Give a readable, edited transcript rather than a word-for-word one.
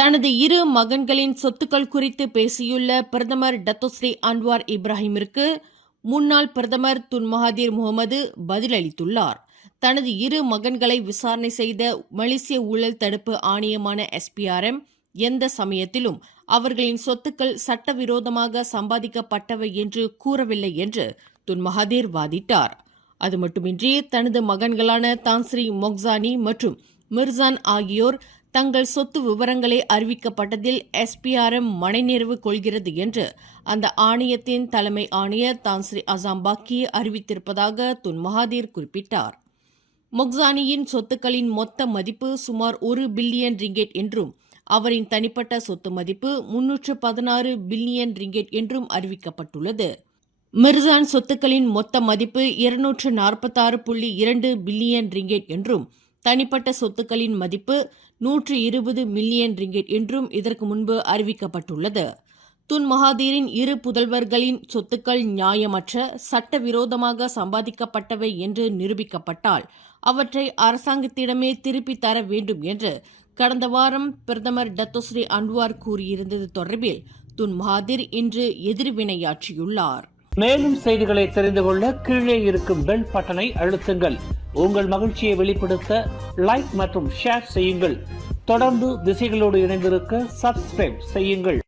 தனது இரு மகன்களின் சொத்துக்கள் குறித்து பேசியுள்ள பிரதமர் டத்தோஸ்ரீ அன்வார் இப்ராஹிமிற்கு முன்னாள் பிரதமர் துன் மகாதீர் முகமது பதிலளித்துள்ளார். தனது இரு மகன்களை விசாரணை செய்த மலேசிய ஊழல் தடுப்பு ஆணையமான SPRM எந்த சமயத்திலும் அவர்களின் சொத்துக்கள் சட்டவிரோதமாக சம்பாதிக்கப்பட்டவை என்று கூறவில்லை என்று துன் மகாதீர் வாதிட்டார். அது மட்டுமின்றி தனது மகன்களான தான்ஸ்ரீ மொக்சானி மற்றும் மிர்சான் ஆகியோர் தங்கள் சொத்து விவரங்களை அறிவிக்கப்பட்டதில் SPRM மனநிறைவு கொள்கிறது என்று அந்த ஆணையத்தின் தலைமை ஆணையர் தான்ஸ்ரீ அசாம்பாக்கி அறிவித்திருப்பதாக துன் மகாதீர் குறிப்பிட்டார். மொக்சானியின் சொத்துக்களின் மொத்த மதிப்பு சுமார் 1 பில்லியன் ரிங்கெட் என்றும் அவரின் தனிப்பட்ட சொத்து மதிப்பு 316 பில்லியன் ரிங்கெட் என்றும் அறிவிக்கப்பட்டுள்ளது. மிர்சான் சொத்துக்களின் மொத்த மதிப்பு 246.2 பில்லியன் ரிங்கெட் என்றும் தனிப்பட்ட சொத்துக்களின் மதிப்பு 120 மில்லியன் ரிங்கெட் என்றும் இதற்கு முன்பு அறிவிக்கப்பட்டுள்ளது. துன் மகாதீரின் இரு புதல்வர்களின் சொத்துக்கள் நியாயமற்ற சட்டவிரோதமாக சம்பாதிக்கப்பட்டவை என்று நிரூபிக்கப்பட்டால் அவற்றை அரசாங்கத்திடமே திருப்பி தர வேண்டும் என்று கடந்த வாரம் பிரதமர் டத்தோஸ்ரீ அன்வார் கூறியிருந்தது தொடர்பில் துன் மகாதீர் இன்று எதிர்வினையாற்றியுள்ளார். மேலும் செய்திகளை தெரிந்து கொள்ள கீழே இருக்கும் பெல் பட்டனை அழுத்துங்கள். உங்கள் மகிழ்ச்சியை வெளிப்படுத்த லைக் மற்றும் ஷேர் செய்யுங்கள். தொடர்ந்து திசைகளோடு இணைந்திருக்க சப்ஸ்கிரைப் செய்யுங்கள்.